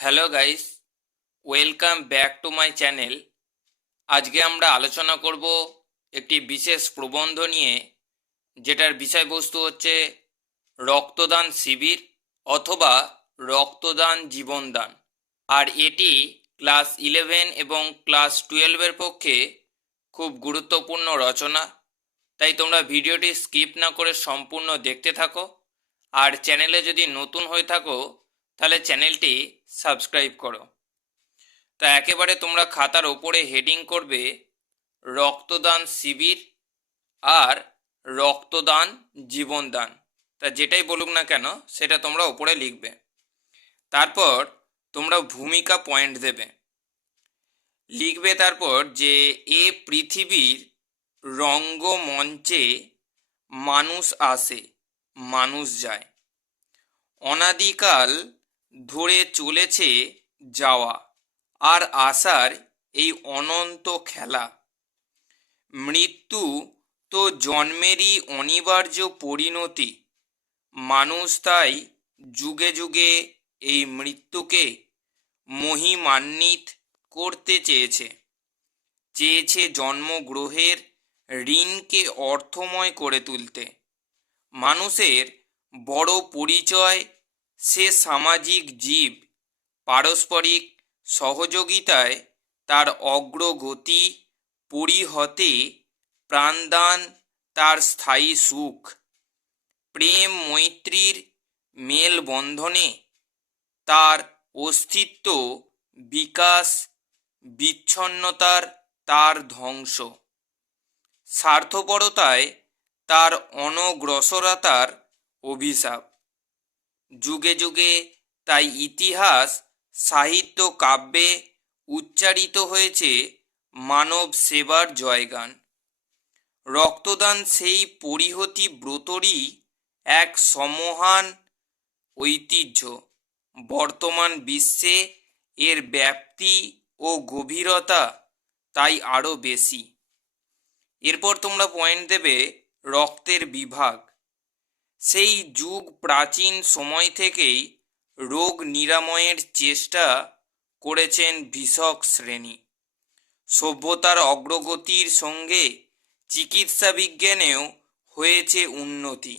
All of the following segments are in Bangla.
Hello guys welcome back to my channel আজকে আমরা আলোচনা করব একটি বিশেষ প্রবন্ধ নিয়ে, যেটার বিষয়বস্তু হচ্ছে রক্তদান শিবির অথবা রক্তদান জীবনদান। আর এটি ক্লাস ইলেভেন এবং ক্লাস টুয়েলভের পক্ষে খুব গুরুত্বপূর্ণ রচনা। তাই তোমরা ভিডিওটি স্কিপ না করে সম্পূর্ণ দেখতে থাকো। আর চ্যানেলে যদি নতুন হয়ে থাকো তাহলে চ্যানেলটি সাবস্ক্রাইব করো। তা একেবারে তোমরা খাতার ওপরে হেডিং করবে, রক্তদান শিবির আর রক্তদান জীবনদান তা যেটাই বলুক না কেন, সেটা তোমরা ওপরে লিখবে। তারপর তোমরা ভূমিকা পয়েন্ট দেবে। লিখবে তারপর যে, এ পৃথিবীর রঙ্গমঞ্চে মানুষ আসে, মানুষ যায়। অনাদিকাল ধরে চলেছে যাওয়া আর আসার এই অনন্ত খেলা। মৃত্যু তো জন্মেরই অনিবার্য পরিণতি। মানুষ তাই যুগে যুগে এই মৃত্যুকে মহিমান্বিত করতে চেয়েছে। চেয়েছে জন্মগ্রহের ঋণকে অর্থময় করে তুলতে। মানুষের বড় পরিচয় সে সামাজিক জীব। পারস্পরিক সহযোগিতায় তার অগ্রগতি, পরিহতে প্রাণদান, তার স্থায়ী সুখ। প্রেম মৈত্রীর মেলবন্ধনে তার অস্তিত্ব, বিকাশ, বিচ্ছন্নতার তার ধ্বংস। স্বার্থপরতায় তার অনগ্রসরতার অভিশাপ। যুগে যুগে তাই ইতিহাস, সাহিত্য, কাব্যে উচ্চারিত হয়েছে মানব সেবার জয়গান। রক্তদান সেই পরিহতি ব্রতরই এক সমহান ঐতিহ্য। বর্তমান বিশ্বে এর ব্যাপ্তি ও গভীরতা তাই আরও বেশি। এরপর তোমরা পয়েন্ট দেবে রক্তের বিভাগ। সেই যুগ প্রাচীন সময় থেকেই রোগ নিরাময়ের চেষ্টা করেছেন ভিষক শ্রেণি। সভ্যতার অগ্রগতির সঙ্গে চিকিৎসা বিজ্ঞানেও হয়েছে উন্নতি।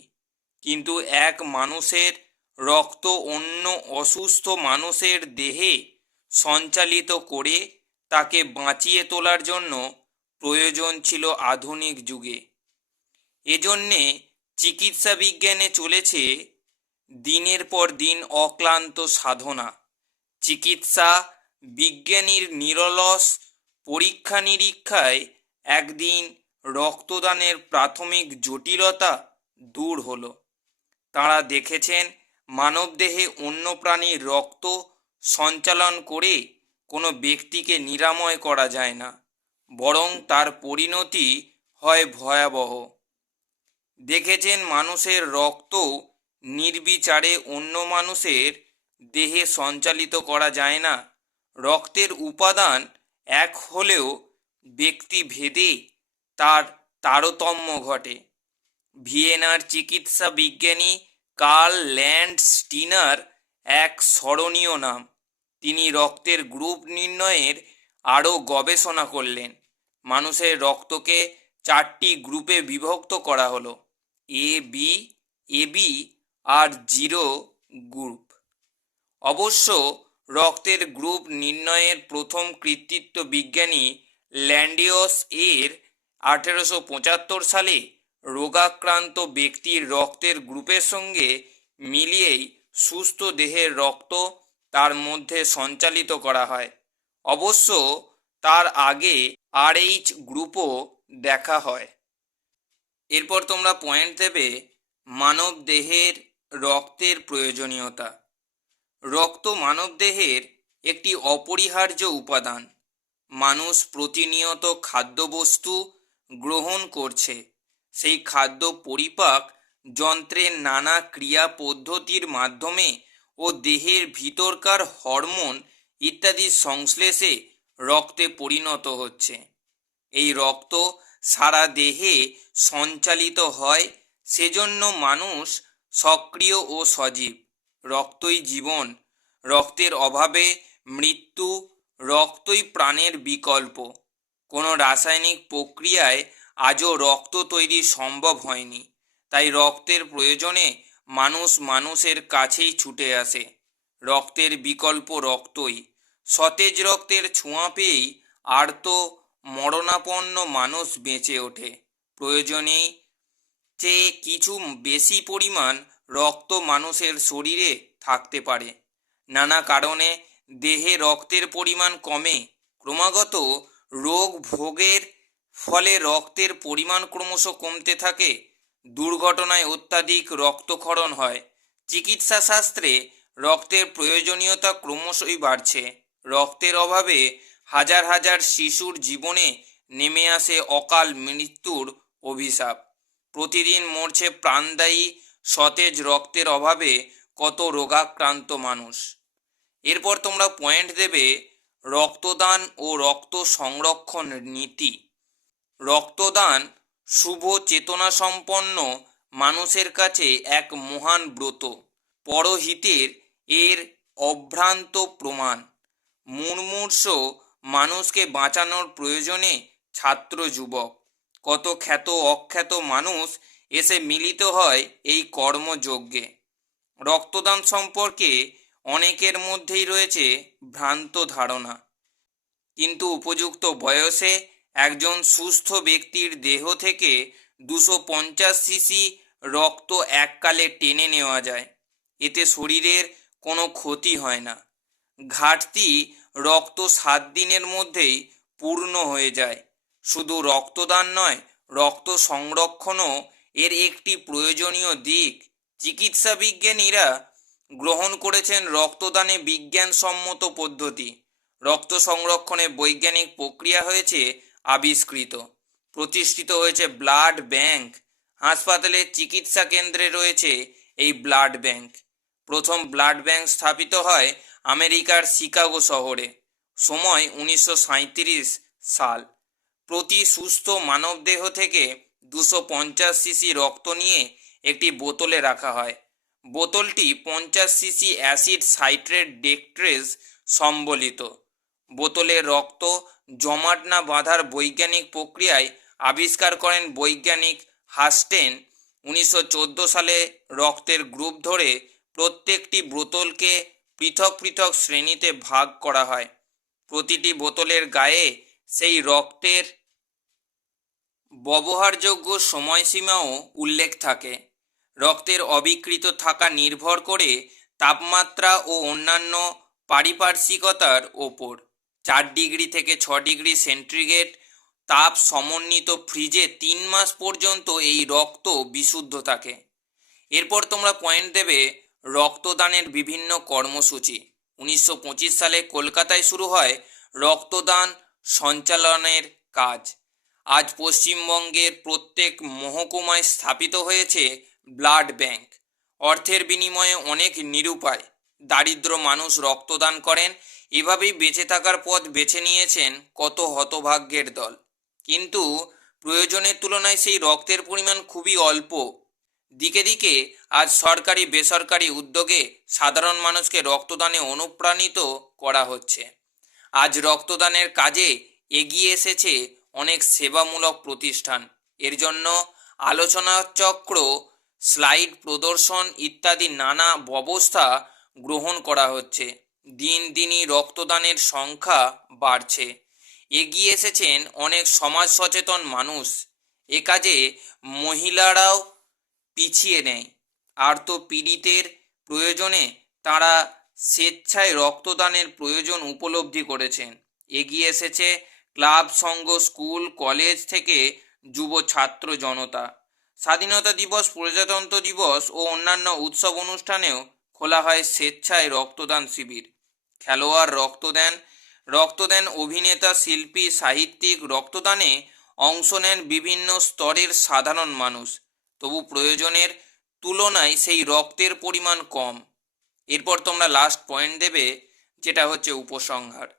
কিন্তু এক মানুষের রক্ত অন্য অসুস্থ মানুষের দেহে সঞ্চালিত করে তাকে বাঁচিয়ে তোলার জন্য প্রয়োজন ছিল আধুনিক যুগে। এজন্যে চিকিৎসা বিজ্ঞানে চলেছে দিনের পর দিন অক্লান্ত সাধনা। চিকিৎসা বিজ্ঞানীর নিরলস পরীক্ষা নিরীক্ষায় একদিন রক্তদানের প্রাথমিক জটিলতা দূর হলো। তাঁরা দেখেছেন, মানবদেহে অন্য প্রাণীর রক্ত সঞ্চালন করে কোনো ব্যক্তিকে নিরাময় করা যায় না, বরং তার পরিণতি হয় ভয়াবহ। দেখেছেন মানুষের রক্ত নির্বিচারে অন্য মানুষের দেহে সঞ্চালিত করা যায় না। রক্তের উপাদান এক হলেও ব্যক্তি ভেদে তার তারতম্য ঘটে। ভিয়েনার চিকিৎসা বিজ্ঞানী কার্ল ল্যান্ড স্টিনার এক স্মরণীয় নাম। তিনি রক্তের গ্রুপ নির্ণয়ের আরও গবেষণা করলেন। মানুষের রক্তকে চারটি গ্রুপে বিভক্ত করা হলো। এ বি এ বি আর জিরো গ্রুপ। অবশ্য রক্তের গ্রুপ নির্ণয়ের প্রথম কৃতিত্ব বিজ্ঞানী ল্যান্ডিয়স এর আঠেরোশো পঁচাত্তর সালে রোগাক্রান্ত ব্যক্তির রক্তের গ্রুপের সঙ্গে মিলিয়েই সুস্থ দেহের রক্ত তার মধ্যে সঞ্চালিত করা হয়। অবশ্য তার আগে আরএইচ গ্রুপও দেখা হয়। এরপর তোমরা পয়েন্ট দেবে মানব দেহের রক্তের প্রয়োজনীয়তা। রক্ত মানবদেহের একটি অপরিহার্য উপাদান। মানুষ প্রতিনিয়ত খাদ্যবস্তু গ্রহণ করছে। সেই খাদ্য পরিপাক যন্ত্রের নানা ক্রিয়া পদ্ধতির মাধ্যমে ও দেহের ভিতরকার হরমোন ইত্যাদি সংশ্লেষে রক্তে পরিণত হচ্ছে। এই রক্ত সারা দেহে সঞ্চালিত হয়, সেজন্য মানুষ সক্রিয় ও সজীব। রক্তই জীবন। রক্তের অভাবে মৃত্যু রক্তই প্রাণের বিকল্প। কোনো রাসায়নিক প্রক্রিয়ায় আজও রক্ত তৈরি সম্ভব হয়নি। তাই রক্তের প্রয়োজনে মানুষ মানুষের কাছেই ছুটে আসে। রক্তের বিকল্প রক্তই। সতেজ রক্তের ছোঁয়া পেয়েই আর্ত মরণাপন্ন মানুষ বেঁচে ওঠে। প্রয়োজনেই চেয়ে কিছু বেশি পরিমাণ রক্ত মানুষের শরীরে থাকতে পারে। নানা কারণে দেহে রক্তের পরিমাণ কমে। ক্রমাগত রোগ ভোগের ফলে রক্তের পরিমাণ ক্রমশ কমতে থাকে। দুর্ঘটনায় অত্যাধিক রক্তক্ষরণ হয়। চিকিৎসা শাস্ত্রে রক্তের প্রয়োজনীয়তা ক্রমশই বাড়ছে। রক্তের অভাবে হাজার হাজার শিশুর জীবনে নেমে আসে অকাল মৃত্যুর অভিশাপ। প্রতিদিন মরছে প্রাণদায়ী সতেজ রক্তের অভাবে কত রোগাক্রান্ত মানুষ। এরপর তোমরা পয়েন্ট দেবে রক্তদান ও রক্ত সংরক্ষণ নীতি। রক্তদান শুভ চেতনা সম্পন্ন মানুষের কাছে এক মহান ব্রত। পরহিতের এর অভ্রান্ত প্রমাণ। মুমূর্ষ মানুষকে বাঁচানোর প্রয়োজনে ছাত্র যুবক। কত খ্যাত, অখ্যাত মানুষ এসে মিলিত হয় এই কর্মযজ্ঞে। রক্তদান সম্পর্কে অনেকের মধ্যেই রয়েছে ভ্রান্ত ধারণা। কিন্তু উপযুক্ত বয়সে একজন সুস্থ ব্যক্তির দেহ থেকে দুশো পঞ্চাশ সিসি রক্ত এককালে টেনে নেওয়া যায়। এতে শরীরের কোনো ক্ষতি হয় না। ঘাটতি রক্ত সাত দিনের মধ্যেই পূর্ণ হয়ে যায়। শুধু রক্তদান নয়, রক্ত সংরক্ষণও এর একটি প্রয়োজনীয় দিক। চিকিৎসা বিজ্ঞানীরা গ্রহণ করেছেন রক্তদানে বিজ্ঞানসম্মত পদ্ধতি। রক্ত সংরক্ষণে বৈজ্ঞানিক প্রক্রিয়া হয়েছে আবিষ্কৃত। প্রতিষ্ঠিত হয়েছে ব্লাড ব্যাংক। হাসপাতালের চিকিৎসা কেন্দ্রে রয়েছে এই ব্লাড ব্যাংক। প্রথম ব্লাড ব্যাংক স্থাপিত হয় আমেরিকার শিকাগো শহরে। সময় উনিশশো সাঁইত্রিশ সাল। প্রতি সুস্থ মানবদেহ থেকে দুশো পঞ্চাশ সিসি রক্ত নিয়ে একটি বোতলে রাখা হয়। বোতলটি পঞ্চাশ সিসি অ্যাসিড সাইট্রেট ডেক্ট্রেজ সম্বলিত। বোতলের রক্ত জমাট না বাঁধার বৈজ্ঞানিক প্রক্রিয়ায় আবিষ্কার করেন বৈজ্ঞানিক হাস্টেন। উনিশশো চোদ্দ সালে রক্তের গ্রুপ ধরে প্রত্যেকটি বোতলকে পৃথক পৃথক শ্রেণীতে ভাগ করা হয়। প্রতিটি বোতলের গায়ে সেই রক্তের ব্যবহারযোগ্য সময়সীমাও উল্লেখ থাকে। রক্তের অবিকৃত থাকা নির্ভর করে তাপমাত্রা ও অন্যান্য পারিপার্শ্বিকতার ওপর। চার ডিগ্রি থেকে ছ ডিগ্রি সেন্টিগ্রেড তাপ সমন্বিত ফ্রিজে তিন মাস পর্যন্ত এই রক্ত বিশুদ্ধ থাকে। এরপর তোমরা পয়েন্ট দেবে রক্তদানের বিভিন্ন কর্মসূচি। উনিশশো পঁচিশ সালে কলকাতায় শুরু হয় রক্তদান সঞ্চালনের কাজ। আজ পশ্চিমবঙ্গের প্রত্যেক মহকুমায় স্থাপিত হয়েছে ব্লাড ব্যাংক। অর্থের বিনিময়ে অনেক নিরুপায়, দারিদ্র মানুষ রক্তদান করেন। এভাবেই বেঁচে থাকার পথ বেছে নিয়েছেন কত হতভাগ্যের দল। কিন্তু প্রয়োজনের তুলনায় সেই রক্তের পরিমাণ খুবই অল্প। দিকে দিকে আজ সরকারি বেসরকারি উদ্যোগে সাধারণ মানুষকে রক্তদানে অনুপ্রাণিত করা হচ্ছে। আজ রক্তদানের কাজে এগিয়ে এসেছে অনেক সেবামূলক প্রতিষ্ঠান। এর জন্য আলোচনা চক্র স্লাইড প্রদর্শন ইত্যাদি নানা ব্যবস্থা গ্রহণ করা হচ্ছে। দিন দিনই রক্তদানের সংখ্যা বাড়ছে। এগিয়ে এসেছেন অনেক সমাজ সচেতন মানুষ। এ কাজে মহিলারাও পিছিয়ে নেয়। আর্ত পীড়িতের প্রয়োজনে তারা স্বেচ্ছায় রক্তদানের প্রয়োজন উপলব্ধি করেছেন। এগিয়ে এসেছে ক্লাব, সংঘ, স্কুল, কলেজ থেকে যুব ছাত্র জনতা। স্বাধীনতা দিবস, প্রজাতন্ত্র দিবস ও অন্যান্য উৎসব অনুষ্ঠানেও খোলা হয় স্বেচ্ছায় রক্তদান শিবির। খেলোয়াড় রক্ত দেন। রক্ত দেন অভিনেতা, শিল্পী, সাহিত্যিক রক্তদানে অংশ নেন বিভিন্ন স্তরের সাধারণ মানুষ। তবু প্রয়োজনের তুলনায় সেই রক্তের পরিমাণ কম। এরপর তোমরা লাস্ট পয়েন্ট দেবে, যেটা হচ্ছে উপসংহার।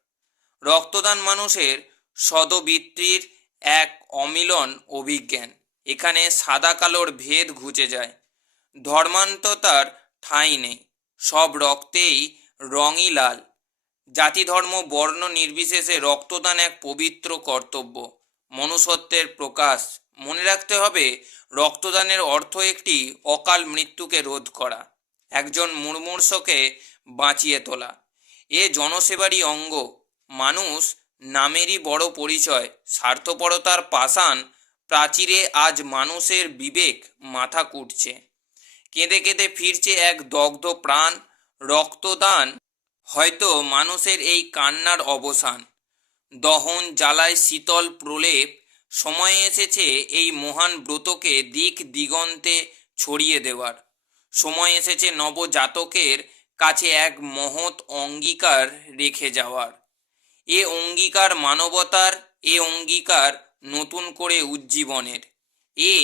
রক্তদান মানুষের সদবৃত্তির এক অমিলন অভিজ্ঞান। এখানে সাদা কালোর ভেদ ঘুচে যায়। ধর্মান্ততার ঠাঁই নেই। সব রক্তেই রঙই লাল। জাতি ধর্ম বর্ণ নির্বিশেষে রক্তদান এক পবিত্র কর্তব্য। মনুষ্যত্বের প্রকাশ। মনে রাখতে হবে, রক্তদানের অর্থ একটি অকাল মৃত্যুকে রোধ করা। একজন মুমূর্ষকে বাঁচিয়ে তোলা। এ জনসেবারই অঙ্গ। মানুষ নামেরই বড় পরিচয়, স্বার্থপরতার পাষাণ, প্রাচীরে আজ মানুষের বিবেক মাথা কুটছে। কেঁদে কেঁদে ফিরছে এক দগ্ধ প্রাণ, রক্তদান হয়তো মানুষের এই কান্নার অবসান। দহন জ্বালায় শীতল প্রলেপ, সময় এসেছে এই মহান ব্রতকে দিক দিগন্তে ছড়িয়ে দেওয়ার। সময় এসেছে নবজাতকের কাছে এক মহৎ অঙ্গীকার রেখে যাওয়ার। এ অঙ্গীকার মানবতার, এ অঙ্গীকার নতুন করে উজ্জীবনের। এ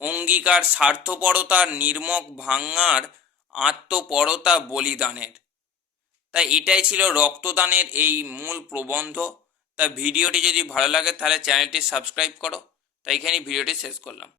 অঙ্গীকার স্বার্থপরতার নির্মক ভাঙার আত্মপরতা বলিদানের। তাই এটাই ছিল রক্তদানের এই মূল প্রবন্ধ। তা ভিডিওটি যদি ভালো লাগে তাহলে চ্যানেলটি সাবস্ক্রাইব করো। তাই এখানে ভিডিওটি শেষ করলাম।